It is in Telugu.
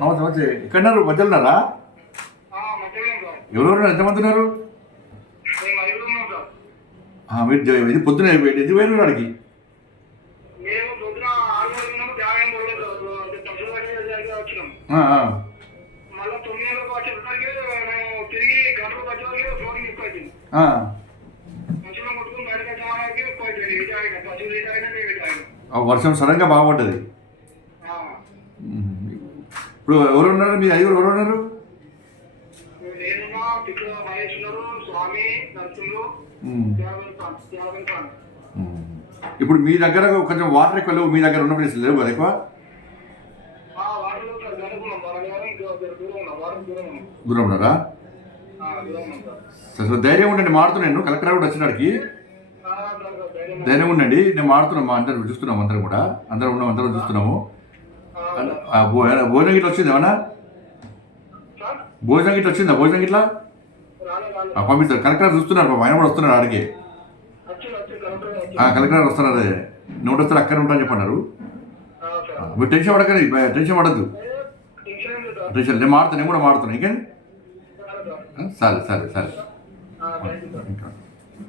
నమస్తే నమస్తే ఎక్కడున్నారు మధ్యలోన్నారా? ఎవరెవరు ఎంతమంది ఉన్నారు? మీరు ఇది పొద్దున ఇది వేరు అడిగి వర్షం సడన్గా బాగుపడ్డది. ఇప్పుడు ఎవరు ఉన్నారు? మీ ఐదుగురు ఎవరు ఉన్నారు? ఇప్పుడు మీ దగ్గర కొంచెం వాటర్ ఎక్కువ లేవు, మీ దగ్గర ఉన్న ప్లేస్ లేవు కదా ఎక్కువ? దూరం ఉన్నారా? అసలు ధైర్యం ఉండండి, మారుతున్నాను. కలెక్టర్ కూడా వచ్చినాడికి ధైర్యం ఉండండి. నేను మారుతున్నాం, అందరం చూస్తున్నాము, అందరం కూడా అందరం ఉన్నాం, అందరం చూస్తున్నాము. భోజనం గిట్ల వచ్చింది ఏమన్నా? భోజనం గిట్ల వచ్చిందా? భోజనం గిట్లా పంపిస్తారు. కలెక్టర్ చూస్తున్నారు, ఆయన కూడా వస్తున్నారు ఆడికి. కలెక్టర్ వస్తున్నారు, నోటి వస్తారు అక్కడ ఉంటాను చెప్పన్నారు. మీరు టెన్షన్ పడకండి, టెన్షన్ పడద్దు. టెన్షన్ నేను మారుతాను, నేను కూడా మారుతాను. ఇంకేంటి? సరే సరే సరే.